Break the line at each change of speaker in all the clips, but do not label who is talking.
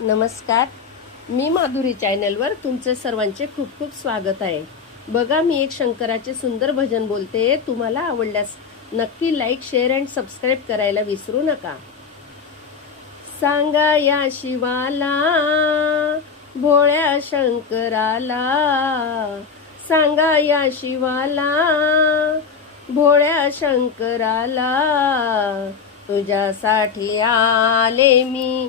नमस्कार. मी माधुरी चॅनलवर तुमचे सर्वांचे खूप खूप स्वागत आहे. बघा मी एक शंकराचे सुंदर भजन बोलते. तुम्हाला आवडल्यास नक्की लाईक शेअर अँड सबस्क्राईब करायला विसरू नका. सांगा या शिवाला भोळ्या शंकराला. सांगा या शिवाला भोळ्या शंकराला. तुझ्यासाठी आले मी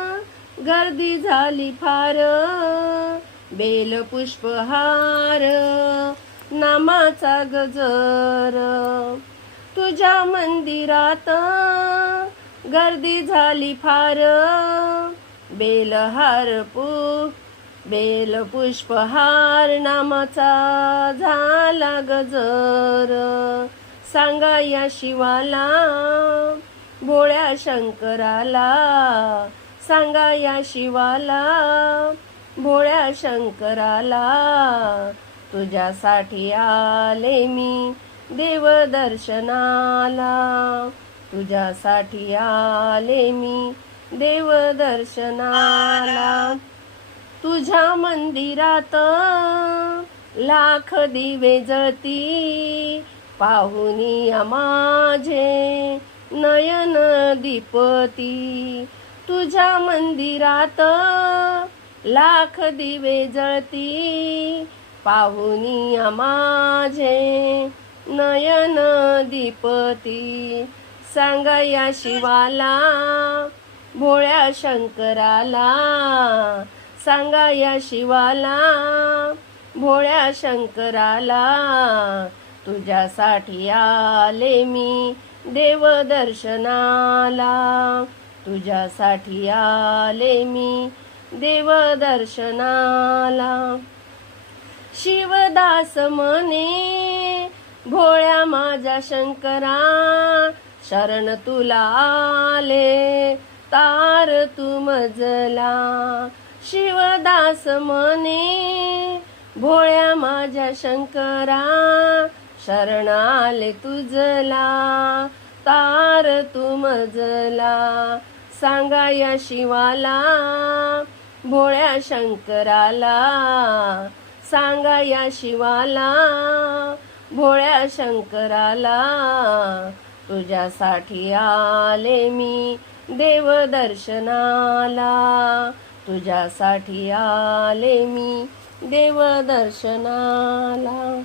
गर्दी झाली फार. बेल पुष्पहार नामाचा गजर. तुझ्या मंदिरात गर्दी झाली फार. बेलहार पु बेल पुष्पहार नामाचा झाला गजर. सांगा या शिवाला भोळ्या शंकराला सांगा या शिवाला भोळ्या शंकराला. तुझ्यासाठी आले मी देवदर्शनाला तुझ्यासाठी आले मी देवदर्शनाला तुझ्या मंदिरात लाख दिवे जळती पाहुनी माझे नयन दीपती. तुझ्या मंदिरात लाख दिवे जळती. पाहुनी माझे नयन दीपती. सांगा या शिवाला भोळ्या शंकराला. सांगा या शिवाला भोळ्या शंकराला. तुझ्यासाठी आले मी देवदर्शनाला. तुझ्यासाठी आले मी देवदर्शनाला. शिवदास म्हणे भोळ्या माझ्या शंकरा शरण तुला आले तार तू मजला. शिवदास म्हणे भोळ्या माझ्या शंकरा शरण आले तुझला तार तू मजला. सांगा या शिवाला भोळ्या शंकराला. सांगा या शिवाला भोळ्या शंकराला. तुझ्यासाठी आले मी देवदर्शनाला तुझ्यासाठी आले मी देवदर्शनाला